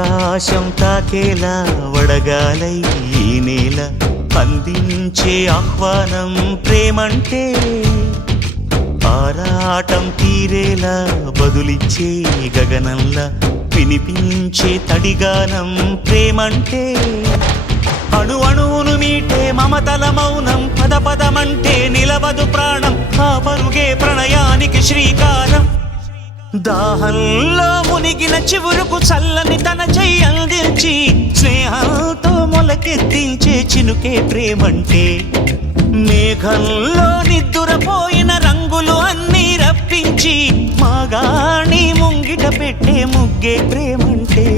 ఆకాశం తాకేలా వడగాలై ఈ నేల అందించే ఆహ్వానం ప్రేమంటే ఆరాటం తీరేలా బదులిచ్చే గగనంలా వినిపించే తడిగానం ప్రేమంటే అణు అణువును మీటే మమతల మౌనం పద పదమంటే నిలవదు ప్రాణం ఆ పరుగే ప్రణయానికి శ్రీకారం దాహంలో మునిగిన చివురుకు చల్లని తన చెయ్యి అందించి స్నేహంతో మొలకెత్తించే చినుకే ప్రేమంటే మేఘంలో నిద్దురపోయిన రంగులు అన్నీ రప్పించి మాగాణి ముంగిట పెట్టే ముగ్గే ప్రేమంటే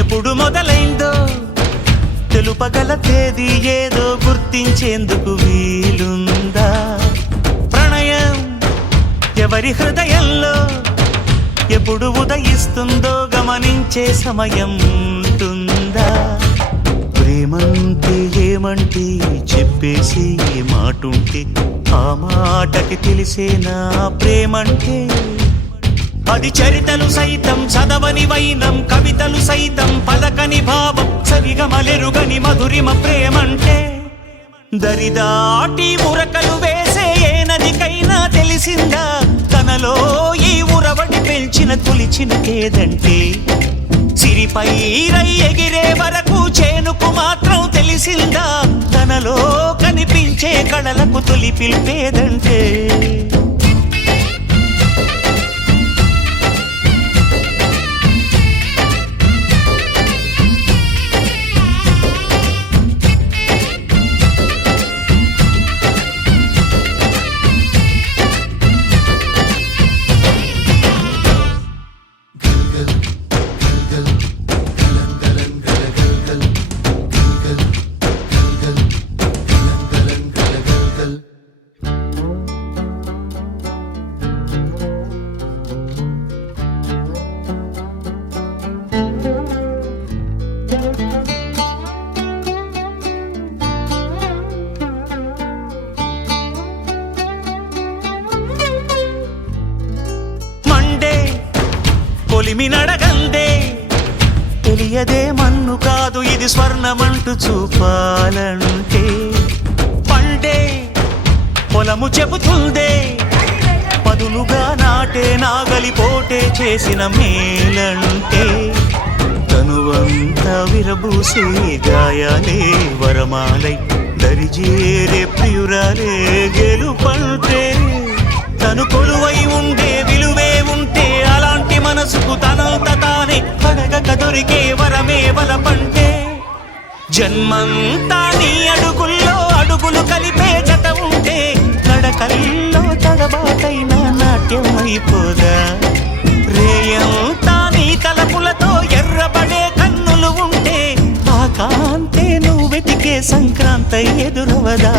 ఎప్పుడు మొదలైందో తెలుపగల తేదీ ఏదో గుర్తించేందుకు వీలుందా ప్రణయం ఎవరి హృదయంలో ఎప్పుడు ఉదయిస్తుందో గమనించే సమయం ఉంటుందా ప్రేమంటే ఏమంటే చెప్పేసి మాటుంటే ఆ మాటకి తెలిసేనా ప్రేమంటే అది చరితలు సైతం చదవని వైనం కవితలు సైతం పలకని భావం సరిగమలెరుగని మధురిమ ప్రేమంటే దరిదాటి ఉరకలు వేసే ఏ నదికైనా తెలిసిందా తనలో ఈ ఉరవడి పెంచిన తొలిచిన కేదంటే సిరిపై రై ఎగిరే వరకు చేనుకు మాత్రం తెలిసిందా తనలో కనిపించే కళలకు తొలి పిలిపేదంటే కొలిమినడగందే తెలియదే మన్ను కాదు ఇది స్వర్ణమంటూ చూపాలంటే పండే పొలము చెబుతుందే పదులుగా నాటే నాగలి పోటే చేసిన మేలంటే తనువంతా విరబూసే గాయాలే వరమాలై దరిజేరే ప్రియురాలే గెలుపంటే తను కొలువై ఉండే విలువే ఉంటే అలాంటి మనసుకు తనంత తానే అడగక దొరికే వరమే వలపంటే జన్మంతా నీ అడుగుల్లో అడుగులు కలిపే జత ఉంటే నడకల్లో తడబాటైన నాట్యం అయిపోదా రేయంతా నీ తలపులతో ఎర్రబడే కన్నులు ఉంటే ఆ కాంతే నువ్వు వెతికే సంక్రాంతి ఎదురవదా